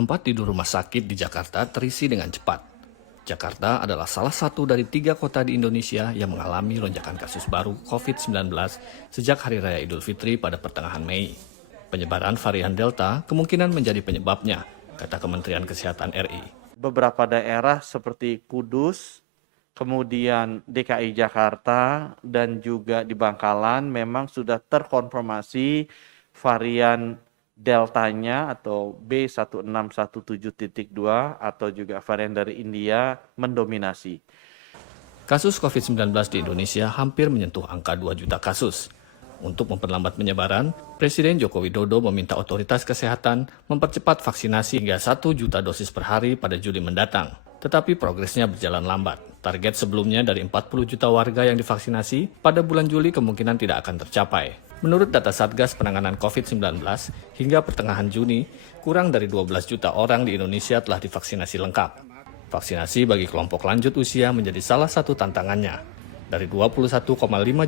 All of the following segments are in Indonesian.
Tempat tidur rumah sakit di Jakarta terisi dengan cepat. Jakarta adalah salah satu dari 3 kota di Indonesia yang mengalami lonjakan kasus baru COVID-19 sejak Hari Raya Idul Fitri pada pertengahan Mei. Penyebaran varian Delta kemungkinan menjadi penyebabnya, kata Kementerian Kesehatan RI. Beberapa daerah seperti Kudus, kemudian DKI Jakarta, dan juga di Bangkalan memang sudah terkonfirmasi varian Deltanya atau B1617.2 atau juga varian dari India mendominasi. Kasus COVID-19 di Indonesia hampir menyentuh angka 2 juta kasus. Untuk memperlambat penyebaran, Presiden Joko Widodo meminta otoritas kesehatan mempercepat vaksinasi hingga 1 juta dosis per hari pada Juli mendatang. Tetapi progresnya berjalan lambat. Target sebelumnya dari 40 juta warga yang divaksinasi pada bulan Juli kemungkinan tidak akan tercapai. Menurut data Satgas Penanganan COVID-19, hingga pertengahan Juni, kurang dari 12 juta orang di Indonesia telah divaksinasi lengkap. Vaksinasi bagi kelompok lanjut usia menjadi salah satu tantangannya. Dari 21,5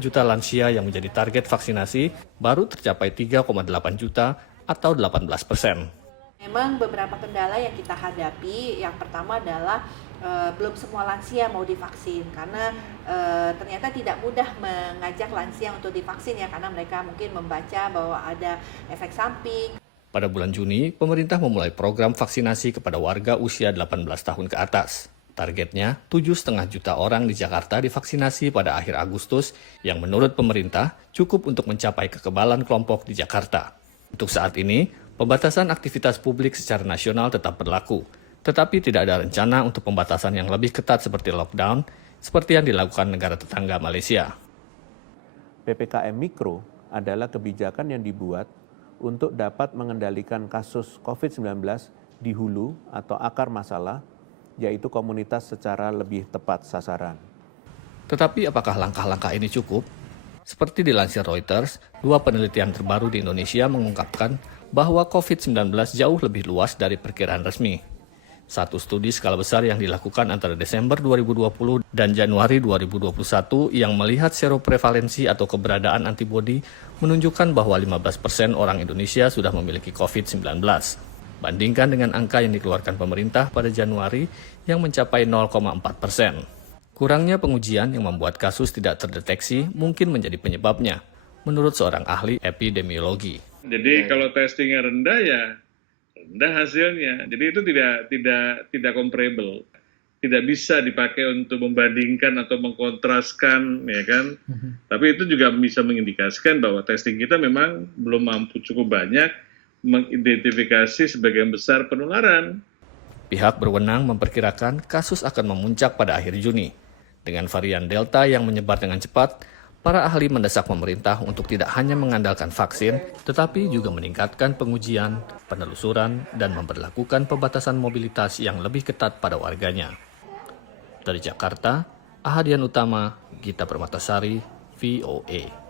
juta lansia yang menjadi target vaksinasi, baru tercapai 3,8 juta atau 18%. Memang beberapa kendala yang kita hadapi, yang pertama adalah belum semua lansia mau divaksin karena ternyata tidak mudah mengajak lansia untuk divaksin ya karena mereka mungkin membaca bahwa ada efek samping. Pada bulan Juni, pemerintah memulai program vaksinasi kepada warga usia 18 tahun ke atas. Targetnya 7,5 juta orang di Jakarta divaksinasi pada akhir Agustus yang menurut pemerintah cukup untuk mencapai kekebalan kelompok di Jakarta. Untuk saat ini, pembatasan aktivitas publik secara nasional tetap berlaku, tetapi tidak ada rencana untuk pembatasan yang lebih ketat seperti lockdown, seperti yang dilakukan negara tetangga Malaysia. PPKM Mikro adalah kebijakan yang dibuat untuk dapat mengendalikan kasus COVID-19 di hulu atau akar masalah, yaitu komunitas secara lebih tepat sasaran. Tetapi apakah langkah-langkah ini cukup? Seperti dilansir Reuters, 2 penelitian terbaru di Indonesia mengungkapkan bahwa COVID-19 jauh lebih luas dari perkiraan resmi. Satu studi skala besar yang dilakukan antara Desember 2020 dan Januari 2021 yang melihat seroprevalensi atau keberadaan antibodi menunjukkan bahwa 15% orang Indonesia sudah memiliki COVID-19. Bandingkan dengan angka yang dikeluarkan pemerintah pada Januari yang mencapai 0,4%. Kurangnya pengujian yang membuat kasus tidak terdeteksi mungkin menjadi penyebabnya, menurut seorang ahli epidemiologi. Jadi kalau testingnya rendah ya rendah hasilnya. Jadi itu tidak comparable, tidak bisa dipakai untuk membandingkan atau mengkontraskan, ya kan? Tapi itu juga bisa mengindikasikan bahwa testing kita memang belum mampu cukup banyak mengidentifikasi sebagian besar penularan. Pihak berwenang memperkirakan kasus akan memuncak pada akhir Juni. Dengan varian Delta yang menyebar dengan cepat, para ahli mendesak pemerintah untuk tidak hanya mengandalkan vaksin, tetapi juga meningkatkan pengujian, penelusuran, dan memberlakukan pembatasan mobilitas yang lebih ketat pada warganya. Dari Jakarta, Ahadian Utama, Gita Permatasari, VOA.